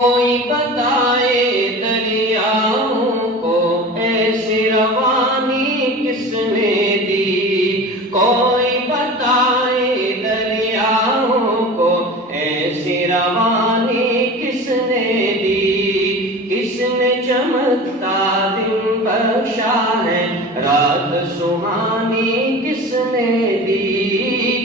کوئی بتائے دریاؤں کو ایسی روانی کس نے دی، کوئی بتائے دریاؤں کو ایسی روانی کس نے دی، کس نے چمکتا دن بخشا ہے رات سہانی کس نے دی،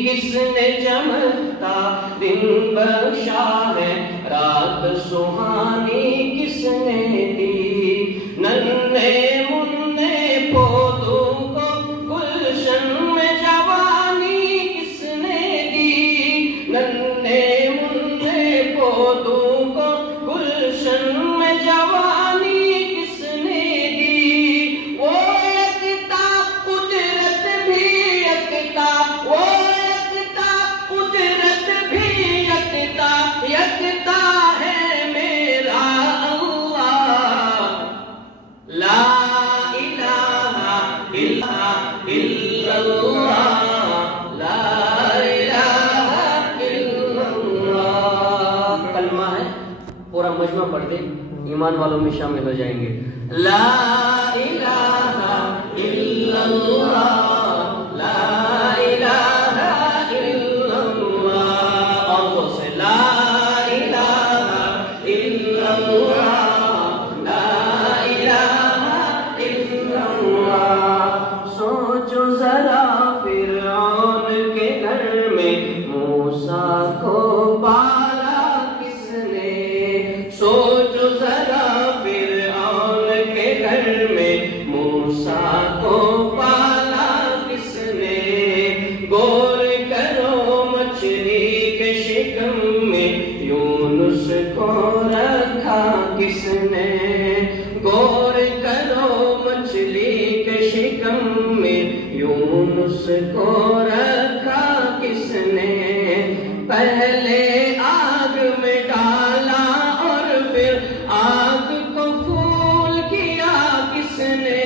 کس نے چمکتا دن بخشا ہے رات سہانی کس نے دی، ننھے منھے پودوں کو گلشن میں جوانی کس نے دی، ننھے منھے پودوں کو گلشن میں جوانی کس نے دی، وہ یکتا قدرت بھی یکتا، وہ یکتا قدرت بھی یکتا، یکتا ہے میرا اللہ، لا الہ الا اللہ، لا الہ الا اللہ۔ کلمہ ہے، پورا مجمع پڑھ دیں، ایمان والوں میں شامل ہو جائیں گے۔ لا الہ الا اللہ، لا الہ الا اللہ، اور زور سے لا الہ الا اللہ، لا الہ الا اللہ۔ سوچو ذرا فرعون کے گھر میں موسیٰ کو پالا کس نے، سوچو ذرا فرعون کے گھر میں موسیٰ کو پالا کس نے، غور کرو مچھلی کے شکم میں یونس کو رکھا کس نے، غور کرو مچھلی کے شکم میں یونس کو رکھا کس نے، پہلے آگ میں ڈالا اور پھر آگ کو پھول کیا کس نے،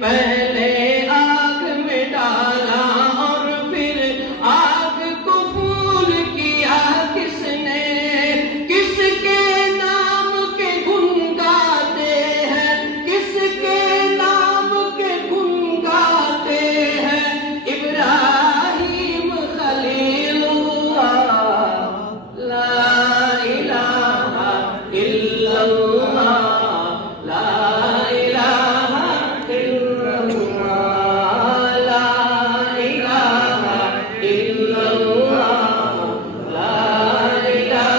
پہلے آگ میں ڈالا اور پھر آگ کو پھول کیا کس نے، کس کے نام کے گن گاتے ہیں، کس کے نام کے گن گاتے ہیں، ابراہیم خلیل اللہ، لا الہ الا اللہ، لا الہ الا اللہ، لا الہ الا اللہ، لا الہ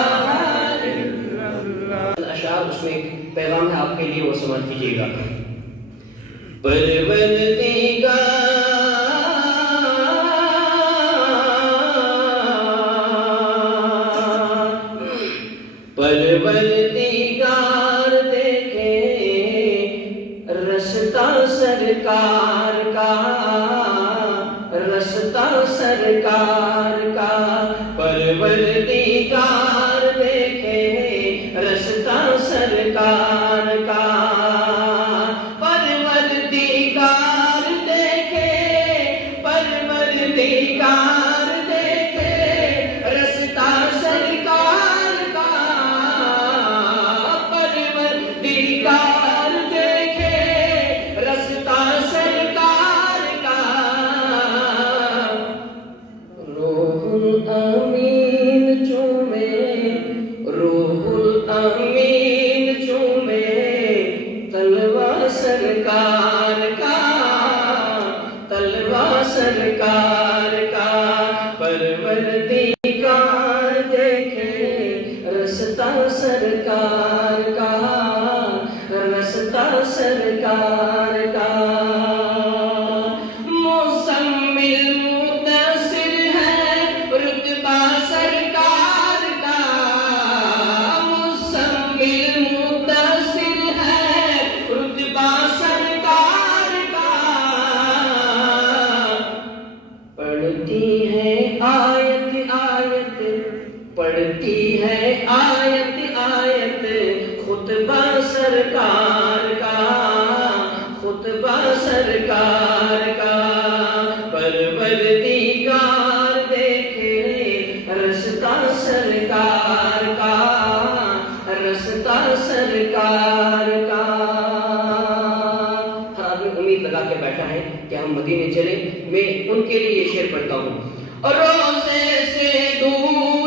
الا اللہ۔ اشعار اس میں ایک پیغام ہے آپ کے لیے، وہ سمجھ کیجیے گا۔ پروردگار دیکھے رستہ سرکار کا، رستہ سرکار کا، پروردگار دیکھے رستہ سرکار کا، پروردگار دیکھے، پروردگار دیکھے رستہ سرکار کا، پروردگار دیکھے رستہ سرکار کا، روح الامین چومے، روح الامین چومے تلوہ سرکار کا، تلوہ سرکار کا، پروردگار دیکھے رستہ سرکار کا، رستہ سرکار کا، مزمل مدثر ہے رتبہ سرکار کا، مزمل مدثر ہے رتبہ سرکار کا، پڑھتی ہے آیت آیت، پڑھتی ہے آیت آیت خطبہ سرکار کا، خطبہ سرکار کا، پروردگار دیکھے رستہ سرکار کا، رستہ سرکار کا. ہر آدمی امید لگا کے بیٹھا ہے کہ ہم مدینے چلیں. میں ان کے لیے یہ شعر پڑھتا ہوں. روزے سے دور